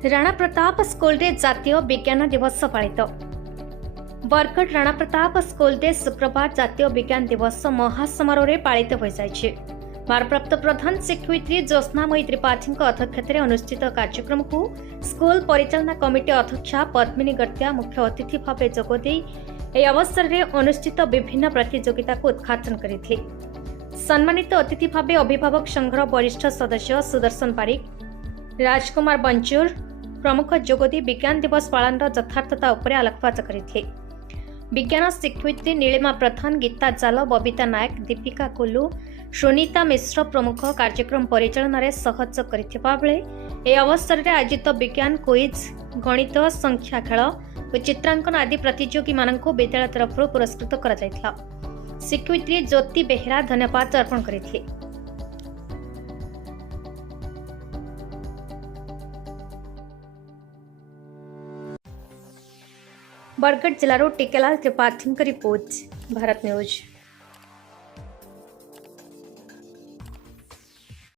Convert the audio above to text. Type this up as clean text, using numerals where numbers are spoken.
Rana Pratap school रे जातीय विज्ञान दिवस पालित। बरगढ़ राणा प्रताप स्कूल रे शुक्रवार जातीय विज्ञान दिवस महासमारोह पालित हो जाइए। भारप्राप्त प्रधान शिक्षयित्री ज्योत्स्नामयी त्रिपाठी अध्यक्षत अनुष्ठित कार्यक्रम को स्कूल परिचालना कमिटी अध्यक्षा पद्मिनी गत्या मुख्य अतिथि भाव जोगदे यह अवसर में अनुष्ठित विभिन्न प्रतियोगिता को उद्घाटन करते। सम्मानित अतिथि भाव अभिभावक संघर वरिष्ठ सदस्य सुदर्शन पारिक, राजकुमार बंचूर प्रमुख जोगदी विज्ञान दिवस पालन यथार्थता उपर आलोकपात करते। विज्ञान शिक्षयित्री नीलिमा प्रधान, गीता जाल, बबीता नायक, दीपिका कुलू, सुनीता मिश्र प्रमुख कार्यक्रम परिचालन में सहयोग करथिबा बेले ए अवसर में आयोजित विज्ञान क्विज, गणित, संख्या खेल और चित्रांकन आदि प्रतियोगी मानक विद्यालय तरफ पुरस्कृत करा जायथिला। शिक्षयित्री ज्योति बेहेरा धन्यवाद अर्पण करथिले। बरगढ़ जिलार टिकेलाल त्रिपाठी रिपोर्ट, भारत न्यूज।